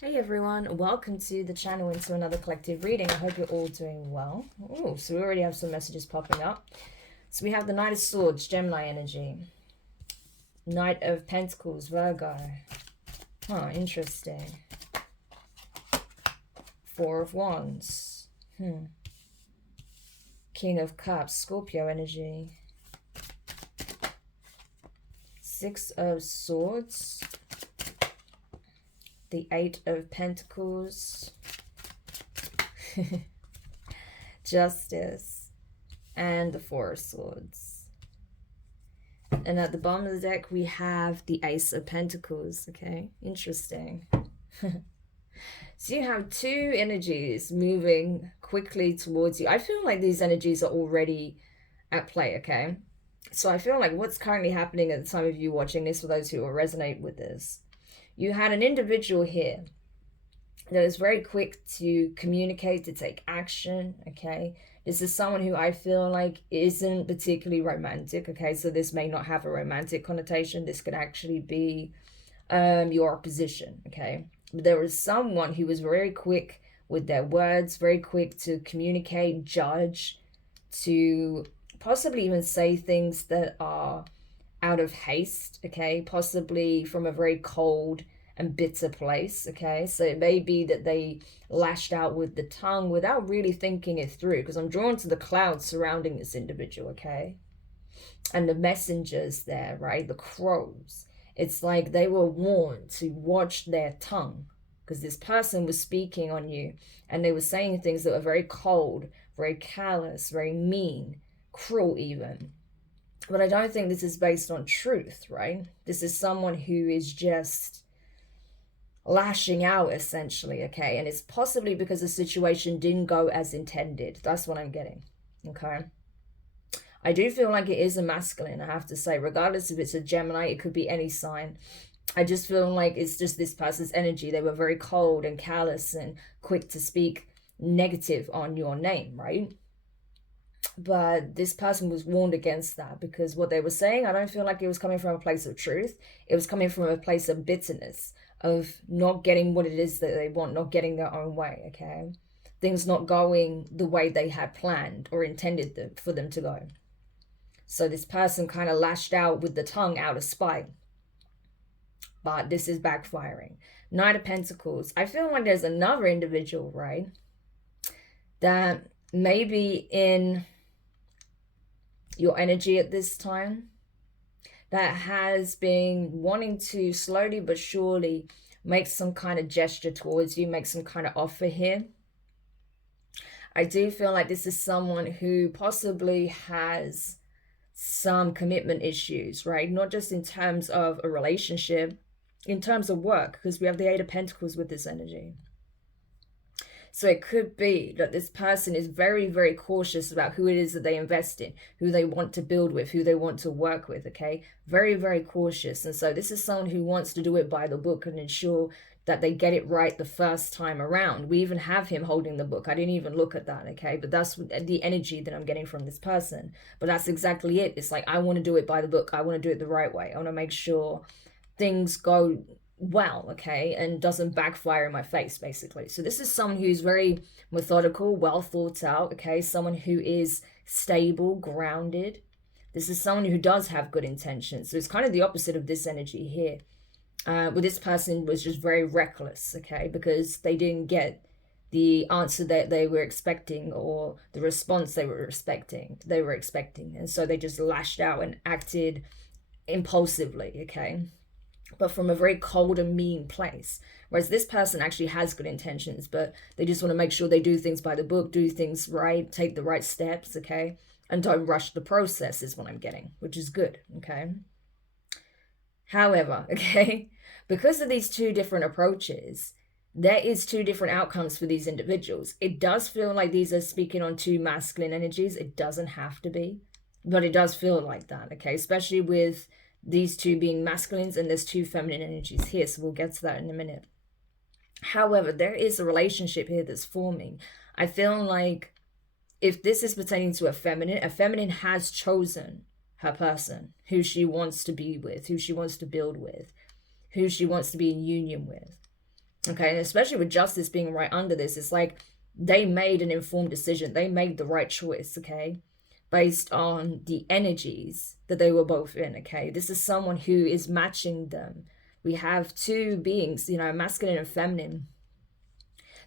Hey everyone, welcome to the channel and to another collective reading. I hope you're all doing well. Oh, so we already have some messages popping up. So we have the Knight of Swords, Gemini energy. Knight of Pentacles, Virgo. Oh, interesting. Four of Wands. King of Cups, Scorpio energy. Six of Swords. The Eight of Pentacles. Justice. And the Four of Swords. And at the bottom of the deck, we have the Ace of Pentacles. Okay, interesting. So you have two energies moving quickly towards you. I feel like these energies are already at play, okay? So I feel like what's currently happening at the time of you watching this, for those who will resonate with this, you had an individual here that is very quick to communicate, to take action, okay? This is someone who I feel like isn't particularly romantic, okay? So this may not have a romantic connotation. This could actually be your opposition, okay? But there was someone who was very quick with their words, very quick to communicate, judge, to possibly even say things that are out of haste, okay? Possibly from a very cold and bitter place, okay? So it may be that they lashed out with the tongue without really thinking it through, because I'm drawn to the clouds surrounding this individual, okay? And the messengers there, right? The crows. It's like they were warned to watch their tongue, because this person was speaking on you and they were saying things that were very cold, very callous, very mean, cruel even. But I don't think this is based on truth, right? This is someone who is just lashing out, essentially, okay? And it's possibly because the situation didn't go as intended. That's what I'm getting, okay? I do feel like it is a masculine, I have to say. Regardless if it's a Gemini, it could be any sign. I just feel like it's just this person's energy. They were very cold and callous and quick to speak negative on your name, right? But this person was warned against that, because what they were saying, I don't feel like it was coming from a place of truth. It was coming from a place of bitterness, of not getting what it is that they want, not getting their own way, okay? Things not going the way they had planned or intended for them to go. So this person kind of lashed out with the tongue out of spite. But this is backfiring. Knight of Pentacles. I feel like there's another individual, right, that maybe in your energy at this time that has been wanting to slowly but surely make some kind of gesture towards you, make some kind of offer here. I do feel like this is someone who possibly has some commitment issues, right? Not just in terms of a relationship, in terms of work, because we have the Eight of Pentacles with this energy. So it could be that this person is very, very cautious about who it is that they invest in, who they want to build with, who they want to work with, okay? Very, very cautious. And so this is someone who wants to do it by the book and ensure that they get it right the first time around. We even have him holding the book. I didn't even look at that, okay? But that's the energy that I'm getting from this person. But that's exactly it. It's like, I want to do it by the book. I want to do it the right way. I want to make sure things go well, okay, and doesn't backfire in my face, basically. So this is someone who's very methodical, well thought out, okay, someone who is stable, grounded. This is someone who does have good intentions. So it's kind of the opposite of this energy here. Well, this person was just very reckless, okay, because they didn't get the answer that they were expecting or the response they were expecting. And so they just lashed out and acted impulsively, okay, but from a very cold and mean place. Whereas this person actually has good intentions, but they just want to make sure they do things by the book, do things right, take the right steps, okay? And don't rush the process is what I'm getting, which is good, okay? However, okay, because of these two different approaches, there is two different outcomes for these individuals. It does feel like these are speaking on two masculine energies. It doesn't have to be, but it does feel like that, okay? Especially with these two being masculines and there's two feminine energies here, so we'll get to that in a minute. However, there is a relationship here that's forming. I feel like if this is pertaining to a feminine has chosen her person, who she wants to be with, who she wants to build with, who she wants to be in union with. Okay, and especially with justice being right under this, it's like they made an informed decision. They made the right choice, okay, based on the energies that they were both in, okay? This is someone who is matching them. We have two beings, you know, masculine and feminine,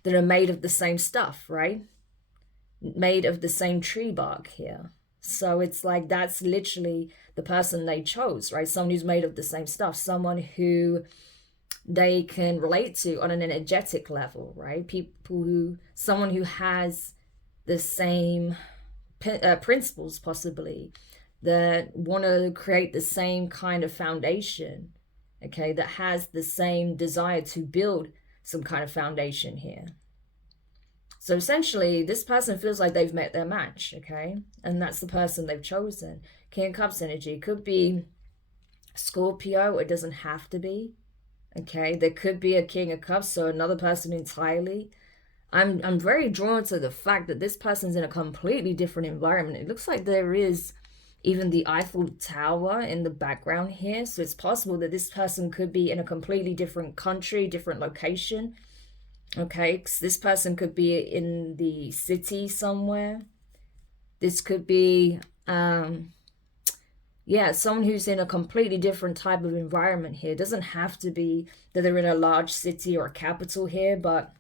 that are made of the same stuff, right? Made of the same tree bark here. So it's like that's literally the person they chose, right? Someone who's made of the same stuff, someone who they can relate to on an energetic level, right? Someone who has the same principles, possibly, that want to create the same kind of foundation, okay, that has the same desire to build some kind of foundation here. So essentially, this person feels like they've met their match, okay? And that's the person they've chosen. King of Cups energy could be Scorpio, or it doesn't have to be, okay? There could be a King of Cups, so another person entirely. I'm very drawn to the fact that this person's in a completely different environment. It looks like there is even the Eiffel Tower in the background here. So it's possible that this person could be in a completely different country, different location. Okay, because this person could be in the city somewhere. This could be, yeah, someone who's in a completely different type of environment here. It doesn't have to be that they're in a large city or a capital here, but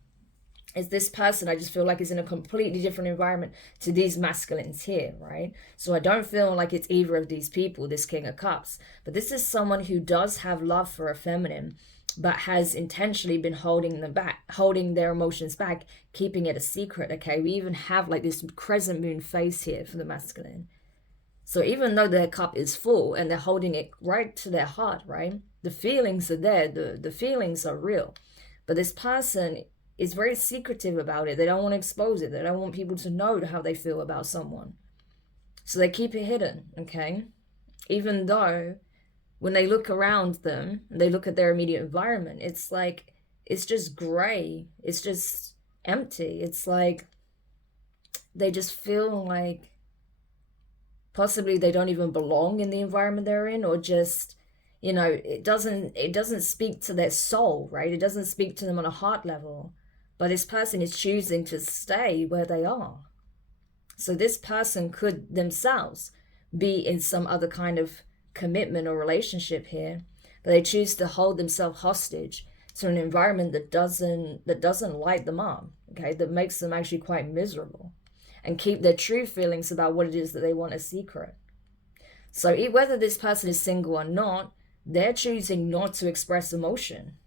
it's this person I just feel like is in a completely different environment to these masculines here, right? So I don't feel like it's either of these people, this King of Cups. But this is someone who does have love for a feminine, but has intentionally been holding them back, holding their emotions back, keeping it a secret, okay? We even have like this crescent moon face here for the masculine. So even though their cup is full and they're holding it right to their heart, right? The feelings are there, the feelings are real. But this person is very secretive about it. They don't want to expose it. They don't want people to know how they feel about someone. So they keep it hidden, okay? Even though when they look around them, they look at their immediate environment, it's like, it's just gray. It's just empty. It's like they just feel like possibly they don't even belong in the environment they're in, or just, you know, it doesn't speak to their soul, right? It doesn't speak to them on a heart level. But this person is choosing to stay where they are. So this person could themselves be in some other kind of commitment or relationship here, but they choose to hold themselves hostage to an environment that doesn't light them up, okay, that makes them actually quite miserable, and keep their true feelings about what it is that they want a secret. So whether this person is single or not, they're choosing not to express emotion.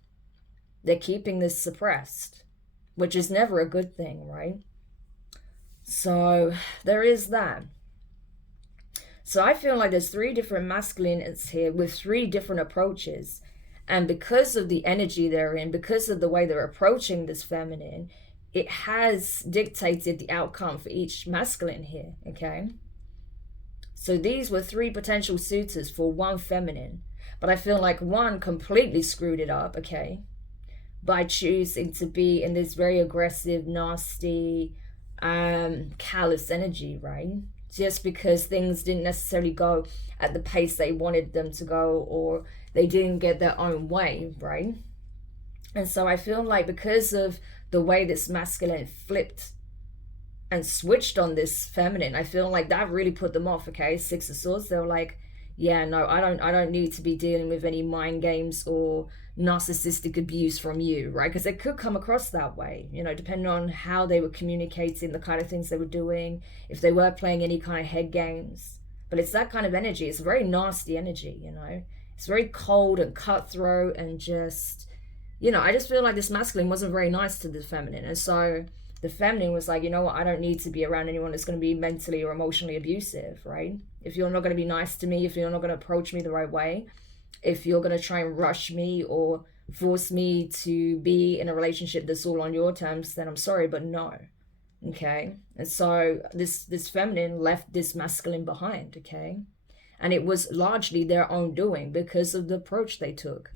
They're keeping this suppressed, which is never a good thing, right? So there is that. So I feel like there's three different masculines here with three different approaches. And because of the energy they're in, because of the way they're approaching this feminine, it has dictated the outcome for each masculine here, okay? So these were three potential suitors for one feminine. But I feel like one completely screwed it up, okay, by choosing to be in this very aggressive, nasty, callous energy, right? Just because things didn't necessarily go at the pace they wanted them to go, or they didn't get their own way, right? And so I feel like because of the way this masculine flipped and switched on this feminine, I feel like that really put them off, okay? Six of Swords, they were like, yeah, no, I don't need to be dealing with any mind games or narcissistic abuse from you, right? Because it could come across that way, you know, depending on how they were communicating, the kind of things they were doing, if they were playing any kind of head games. But it's that kind of energy. It's a very nasty energy, you know. It's very cold and cutthroat, and just, you know, I just feel like this masculine wasn't very nice to the feminine. And so the feminine was like, you know what, I don't need to be around anyone that's going to be mentally or emotionally abusive, right? If you're not going to be nice to me, if you're not going to approach me the right way, if you're going to try and rush me or force me to be in a relationship that's all on your terms, then I'm sorry, but no. Okay? And so this feminine left this masculine behind, okay? And it was largely their own doing because of the approach they took.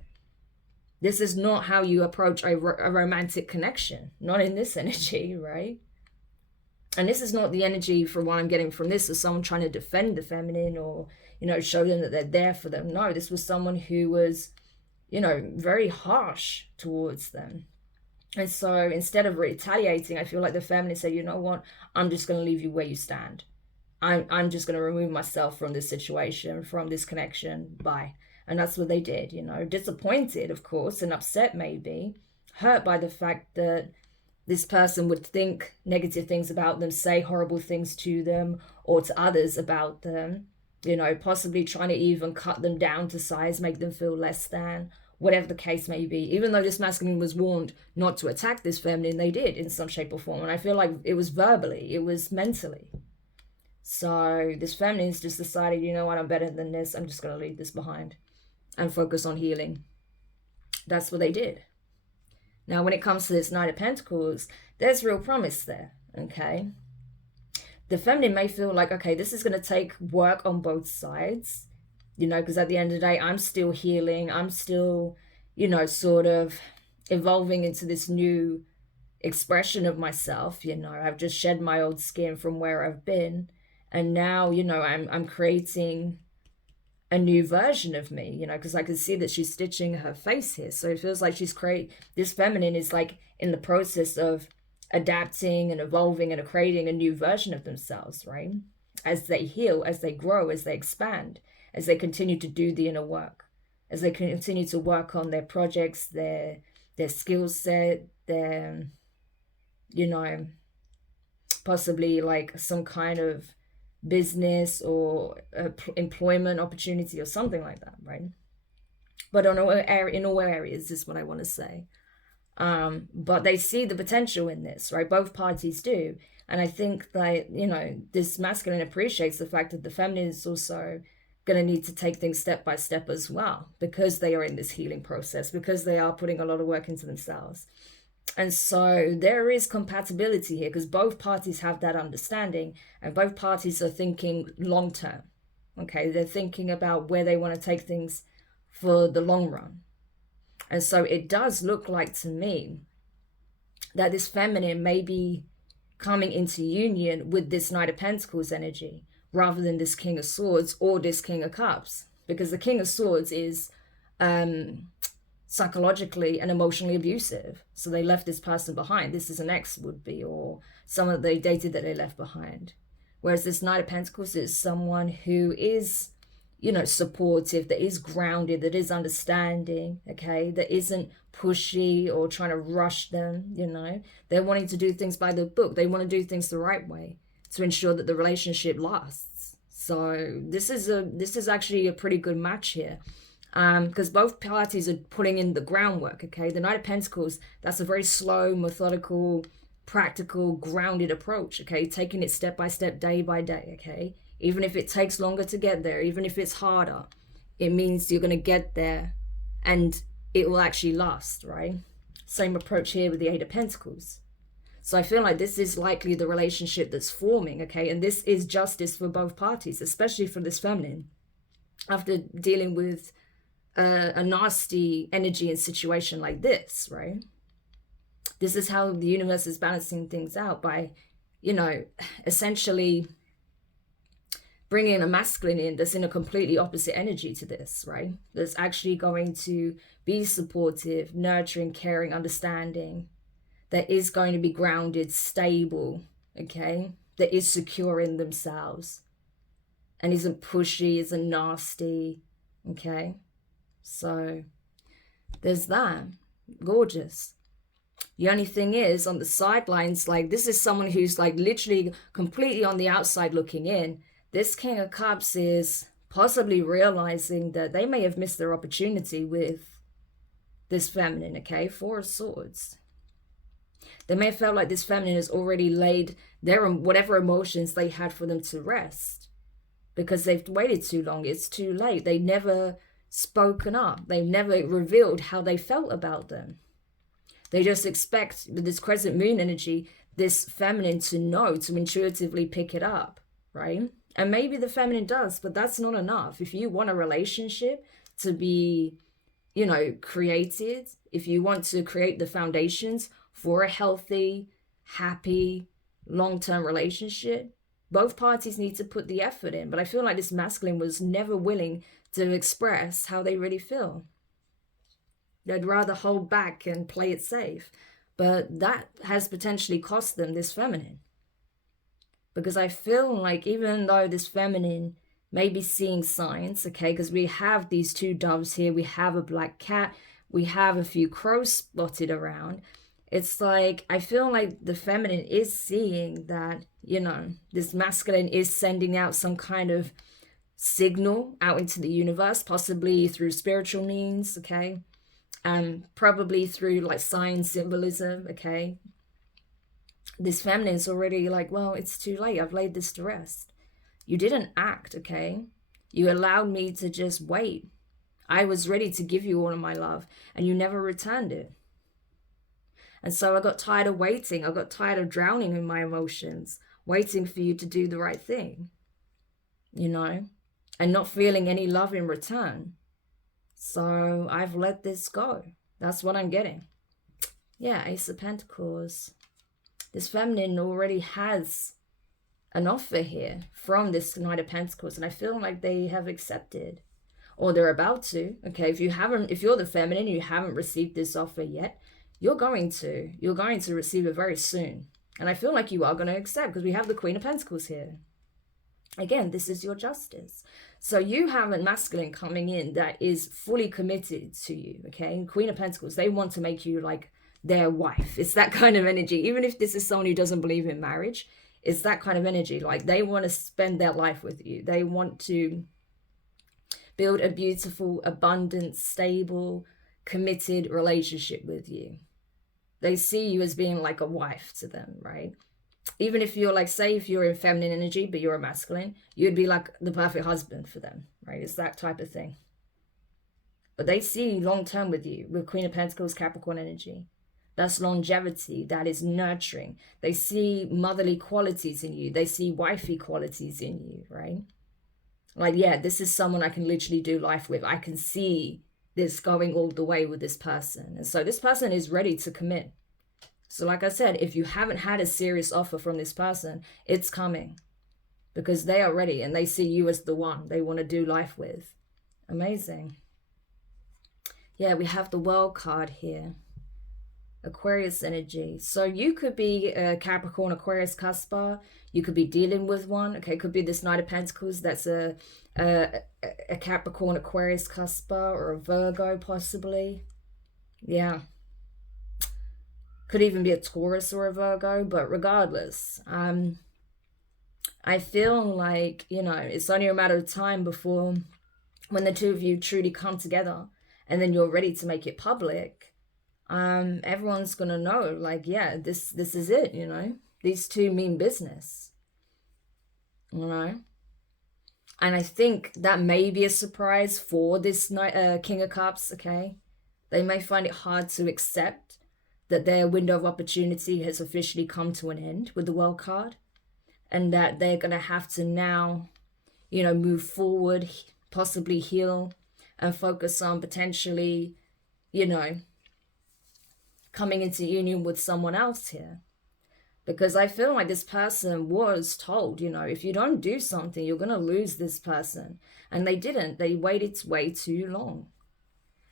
This is not how you approach a romantic connection, not in this energy, right? And this is not the energy, for what I'm getting from this, as someone trying to defend the feminine or, you know, show them that they're there for them. No, this was someone who was, you know, very harsh towards them. And so instead of retaliating, I feel like the feminine said, you know what, I'm just going to leave you where you stand. I'm just going to remove myself from this situation, from this connection. Bye. And that's what they did, you know, disappointed, of course, and upset maybe, hurt by the fact that this person would think negative things about them, say horrible things to them or to others about them, you know, possibly trying to even cut them down to size, make them feel less than, whatever the case may be. Even though this masculine was warned not to attack this feminine, they did in some shape or form. And I feel like it was verbally, it was mentally. So this feminine's just decided, you know what, I'm better than this. I'm just going to leave this behind and focus on healing. That's what they did. Now, when it comes to this Knight of Pentacles, there's real promise there, okay? The feminine may feel like, okay, this is going to take work on both sides, you know, because at the end of the day, I'm still healing. I'm still, you know, sort of evolving into this new expression of myself, you know. I've just shed my old skin from where I've been. And now, you know, I'm creating a new version of me, you know, because I can see that she's stitching her face here. So it feels like this feminine is like in the process of adapting and evolving and creating a new version of themselves, right? As they heal, as they grow, as they expand, as they continue to do the inner work, as they continue to work on their projects, their skill set, their, you know, possibly like some kind of business or employment opportunity or something like that, right? But in all areas is what I want to say. But they see the potential in this, right? Both parties do. And I think that, you know, this masculine appreciates the fact that the feminine is also going to need to take things step by step as well, because they are in this healing process, because they are putting a lot of work into themselves. And so there is compatibility here because both parties have that understanding and both parties are thinking long term. Okay, they're thinking about where they want to take things for the long run. And so it does look like to me that this feminine may be coming into union with this Knight of Pentacles energy rather than this King of Swords or this King of Cups, because the King of Swords is psychologically and emotionally abusive. So they left this person behind. This is an ex would be, or someone that they dated that they left behind. Whereas this Knight of Pentacles is someone who is, you know, supportive, that is grounded, that is understanding, okay, that isn't pushy or trying to rush them, you know. They're wanting to do things by the book. They want to do things the right way to ensure that the relationship lasts. So this is actually a pretty good match here. Because both parties are putting in the groundwork, okay? The Knight of Pentacles, that's a very slow, methodical, practical, grounded approach, okay? Taking it step by step, day by day, okay? Even if it takes longer to get there, even if it's harder, it means you're going to get there and it will actually last, right? Same approach here with the Eight of Pentacles. So I feel like this is likely the relationship that's forming, okay? And this is justice for both parties, especially for this feminine. After dealing with a nasty energy and situation like this, right? This is how the universe is balancing things out by, you know, essentially bringing a masculine in that's in a completely opposite energy to this, right? That's actually going to be supportive, nurturing, caring, understanding, that is going to be grounded, stable, okay? That is secure in themselves and isn't pushy, isn't nasty, okay? So there's that. Gorgeous. The only thing is, on the sidelines, like, this is someone who's like literally completely on the outside looking in. This King of Cups is possibly realizing that they may have missed their opportunity with this feminine, okay? Four of Swords. They may have felt like this feminine has already laid their whatever emotions they had for them to rest because they've waited too long. It's too late. They never spoken up. They've never revealed how they felt about them. They just expect, with this crescent moon energy, this feminine to know, to intuitively pick it up, right? And maybe the feminine does, but that's not enough. If you want a relationship to be, you know, created, if you want to create the foundations for a healthy, happy, long-term relationship, both parties need to put the effort in. But I feel like this masculine was never willing to express how they really feel. They'd rather hold back and play it safe. But that has potentially cost them this feminine. Because I feel like even though this feminine may be seeing signs, okay, because we have these two doves here, we have a black cat, we have a few crows spotted around. It's like, I feel like the feminine is seeing that, you know, this masculine is sending out some kind of signal out into the universe, possibly through spiritual means, okay? Probably through like sign symbolism, okay? This feminine's already like, well, it's too late. I've laid this to rest. You didn't act, okay? You allowed me to just wait. I was ready to give you all of my love, and you never returned it. And so I got tired of waiting. I got tired of drowning in my emotions, waiting for you to do the right thing, you know, and not feeling any love in return. So I've let this go. That's what I'm getting. Yeah, Ace of Pentacles. This feminine already has an offer here from this Knight of Pentacles, and I feel like they have accepted, or they're about to. Okay, if you're the feminine, you haven't received this offer yet, you're going to receive it very soon. And I feel like you are going to accept, because we have the Queen of Pentacles here. Again, this is your justice. So you have a masculine coming in that is fully committed to you, okay? And Queen of Pentacles, they want to make you like their wife. It's that kind of energy. Even if this is someone who doesn't believe in marriage, it's that kind of energy. Like, they want to spend their life with you. They want to build a beautiful, abundant, stable, committed relationship with you. They see you as being like a wife to them, right? Even if you're like, say if you're in feminine energy, but you're a masculine, you'd be like the perfect husband for them, right? It's that type of thing. But they see long-term with you, with Queen of Pentacles, Capricorn energy. That's longevity, that is nurturing. They see motherly qualities in you. They see wifey qualities in you, right? Like, yeah, this is someone I can literally do life with. I can see this going all the way with this person. And so this person is ready to commit. So like I said, if you haven't had a serious offer from this person, it's coming. Because they are ready and they see you as the one they want to do life with. Amazing. Yeah, we have the World card here. Aquarius energy. So you could be a Capricorn, Aquarius, Caspar. You could be dealing with one. Okay, could be this Knight of Pentacles. That's a Capricorn, Aquarius, Caspar, or a Virgo possibly. Yeah. Could even be a Taurus or a Virgo, but regardless, I feel like, you know, it's only a matter of time before when the two of you truly come together and then you're ready to make it public. Everyone's gonna know, like, yeah, this is it, you know. These two mean business, you know. And I think that may be a surprise for this King of Cups, okay? They may find it hard to accept that their window of opportunity has officially come to an end with the World card, and that they're going to have to now, you know, move forward, possibly heal, and focus on potentially, you know, coming into union with someone else here. Because I feel like this person was told, you know, if you don't do something, you're going to lose this person. And they didn't. They waited way too long.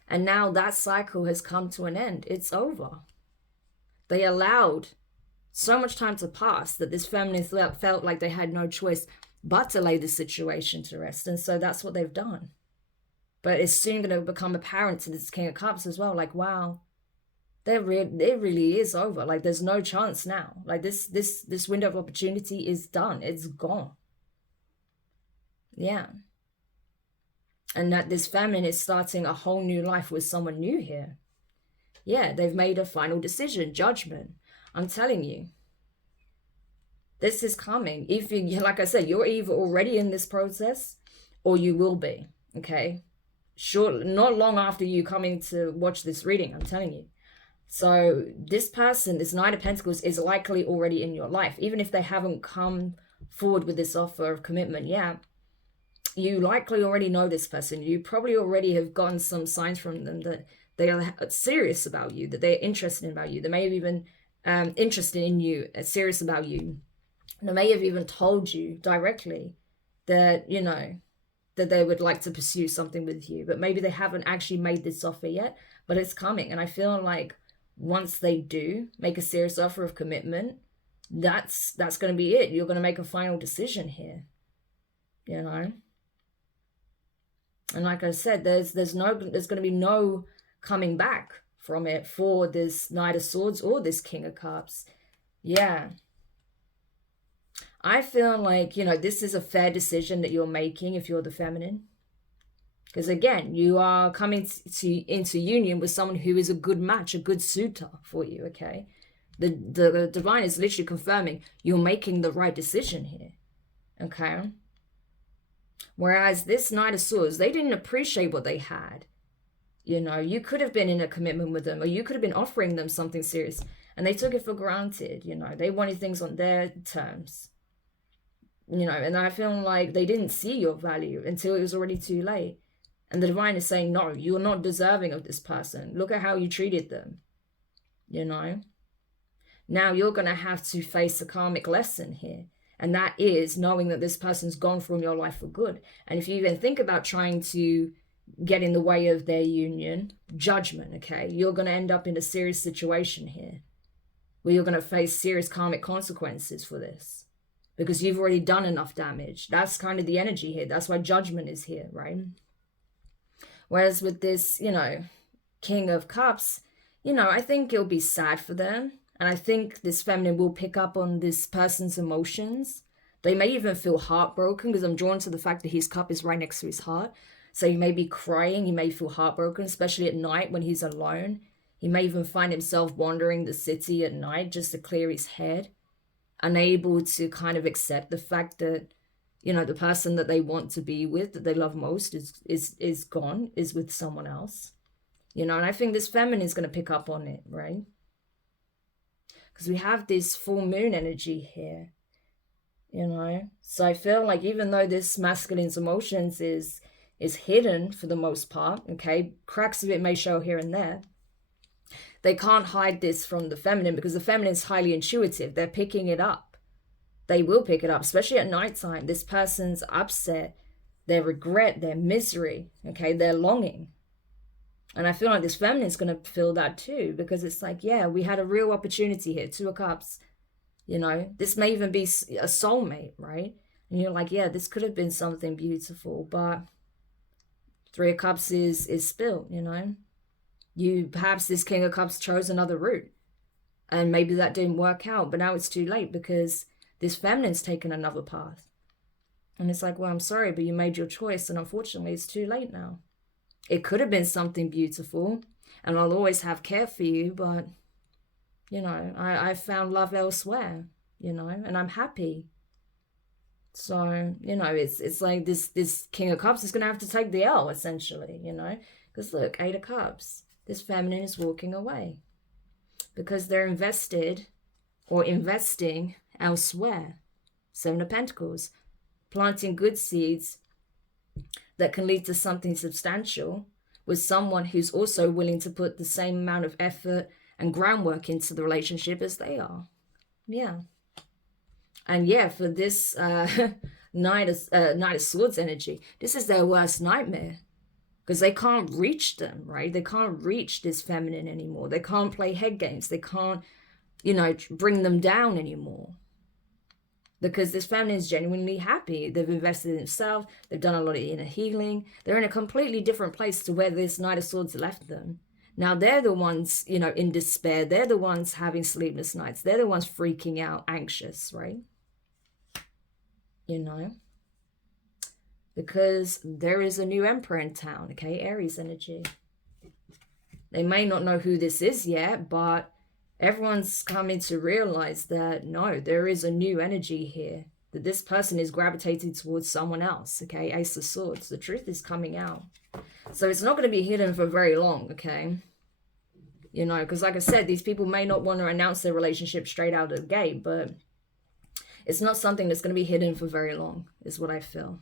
And now that cycle has come to an end. It's over. They allowed so much time to pass that this feminine felt like they had no choice but to lay the situation to rest. And so that's what they've done. But it's soon going to become apparent to this King of Cups as well. Like, wow, it really is over. Like, there's no chance now. Like, this window of opportunity is done. It's gone. Yeah. And that this feminine is starting a whole new life with someone new here. Yeah, they've made a final decision, judgment. I'm telling you, this is coming. If you, like I said, you're either already in this process or you will be, okay? Sure, not long after you coming to watch this reading, I'm telling you. So this person, this Knight of Pentacles, is likely already in your life. Even if they haven't come forward with this offer of commitment, yeah, you likely already know this person. You probably already have gotten some signs from them that they are serious about you, that they're interested about you. They may have even interested in you, serious about you. They may have even told you directly that, you know, that they would like to pursue something with you. But maybe they haven't actually made this offer yet, but it's coming. And I feel like once they do make a serious offer of commitment, that's going to be it. You're going to make a final decision here, you know. And like I said, there's going to be no coming back from it for this Knight of Swords or this King of Cups. Yeah. I feel like, you know, this is a fair decision that you're making if you're the feminine. Because again, you are coming into union with someone who is a good match, a good suitor for you, okay? The divine is literally confirming you're making the right decision here, okay? Whereas this Knight of Swords, they didn't appreciate what they had. You know, you could have been in a commitment with them, or you could have been offering them something serious, and they took it for granted, you know. They wanted things on their terms, you know, and I feel like they didn't see your value until it was already too late. And the divine is saying, no, you're not deserving of this person. Look at how you treated them, you know. Now you're going to have to face a karmic lesson here. And that is knowing that this person's gone from your life for good. And if you even think about trying to get in the way of their union, judgment, okay, you're going to end up in a serious situation here where you're going to face serious karmic consequences for this because you've already done enough damage. That's kind of the energy here. That's why judgment is here, right? Whereas with this, you know, King of Cups, you know, I think it'll be sad for them. And I think this feminine will pick up on this person's emotions. They may even feel heartbroken because I'm drawn to the fact that his cup is right next to his heart. So he may be crying. He may feel heartbroken, especially at night when he's alone. He may even find himself wandering the city at night just to clear his head, unable to kind of accept the fact that, you know, the person that they want to be with, that they love most, is gone, is with someone else. You know, and I think this feminine is going to pick up on it, right? Because we have this full moon energy here, you know. So I feel like even though this masculine's emotions is hidden for the most part, okay, cracks of it may show here and there, they can't hide this from the feminine because the feminine is highly intuitive. They're picking it up. They will pick it up, especially at nighttime. This person's upset, their regret, their misery, okay, their longing. And I feel like this feminine is going to feel that too, because it's like, yeah, we had a real opportunity here. Two of Cups, you know, this may even be a soulmate, right? And you're like, yeah, this could have been something beautiful, but Three of Cups is spilt, you know. Perhaps this King of Cups chose another route, and maybe that didn't work out, but now it's too late because this feminine's taken another path. And it's like, well, I'm sorry, but you made your choice, and unfortunately, it's too late now. It could have been something beautiful, and I'll always have care for you, but, you know, I found love elsewhere, you know, and I'm happy. So, you know, it's like this King of Cups is going to have to take the L, essentially, you know, because look, Eight of Cups, this feminine is walking away because they're invested or investing elsewhere. Seven of Pentacles, planting good seeds that can lead to something substantial with someone who's also willing to put the same amount of effort and groundwork into the relationship as they are. Yeah. And yeah, for this Knight of Swords energy, this is their worst nightmare because they can't reach them, right? They can't reach this feminine anymore. They can't play head games. They can't, you know, bring them down anymore. Because this feminine is genuinely happy. They've invested in themselves. They've done a lot of inner healing. They're in a completely different place to where this Knight of Swords left them. Now they're the ones, you know, in despair. They're the ones having sleepless nights. They're the ones freaking out, anxious, right? You know? Because there is a new emperor in town, okay? Aries energy. They may not know who this is yet, but everyone's coming to realize that, no, there is a new energy here. That this person is gravitating towards someone else, okay? Ace of Swords. The truth is coming out. So it's not going to be hidden for very long, okay? You know, because like I said, these people may not want to announce their relationship straight out of the gate, but it's not something that's going to be hidden for very long, is what I feel.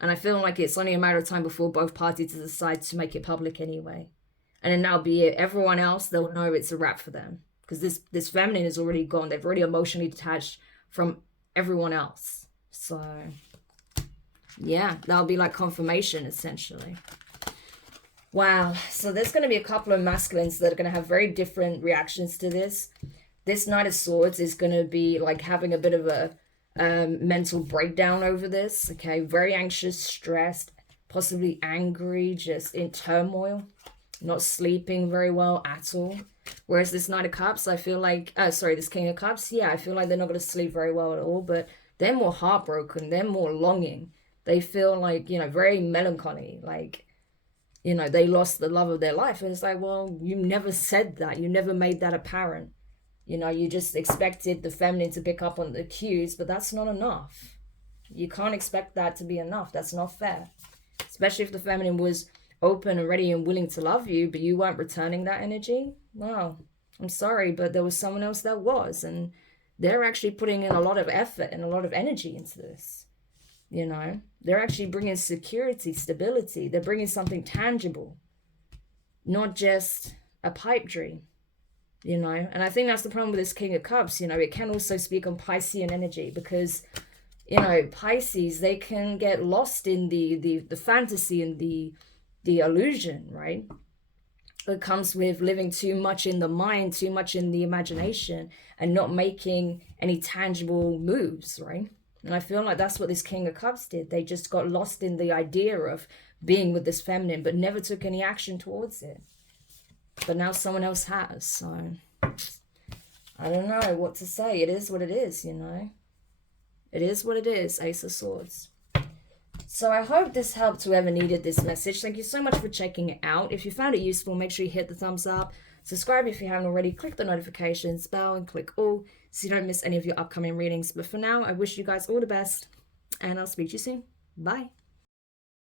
And I feel like it's only a matter of time before both parties decide to make it public anyway. And then that'll be it. Everyone else, they'll know it's a wrap for them. Because this feminine is already gone. They've already emotionally detached from everyone else. So, yeah, that'll be like confirmation, essentially. Wow. So there's going to be a couple of masculines that are going to have very different reactions to this. This Knight of Swords is going to be like having a bit of a mental breakdown over this. Okay. Very anxious, stressed, possibly angry, just in turmoil, not sleeping very well at all. Whereas this Knight of Cups, I feel like, this King of Cups, yeah, I feel like they're not going to sleep very well at all, but they're more heartbroken. They're more longing. They feel like, you know, very melancholy, like, you know, they lost the love of their life. And it's like, well, you never said that. You never made that apparent. You know, you just expected the feminine to pick up on the cues, but that's not enough. You can't expect that to be enough. That's not fair. Especially if the feminine was open and ready and willing to love you, but you weren't returning that energy. Wow, I'm sorry, but there was someone else that was. And they're actually putting in a lot of effort and a lot of energy into this. You know, they're actually bringing security, stability. They're bringing something tangible, not just a pipe dream, you know. And I think that's the problem with this King of Cups. You know, it can also speak on Piscean energy because, you know, Pisces, they can get lost in the fantasy and the illusion, right? It comes with living too much in the mind, too much in the imagination, and not making any tangible moves, right? And I feel like that's what this King of Cups did. They just got lost in the idea of being with this feminine, but never took any action towards it. But now someone else has. So I don't know what to say. It is what it is, you know. It is what it is. Ace of Swords. So I hope this helped whoever needed this message. Thank you so much for checking it out. If you found it useful, make sure you hit the thumbs up. Subscribe if you haven't already. Click the notifications bell and click all so you don't miss any of your upcoming readings. But for now, I wish you guys all the best and I'll speak to you soon. Bye.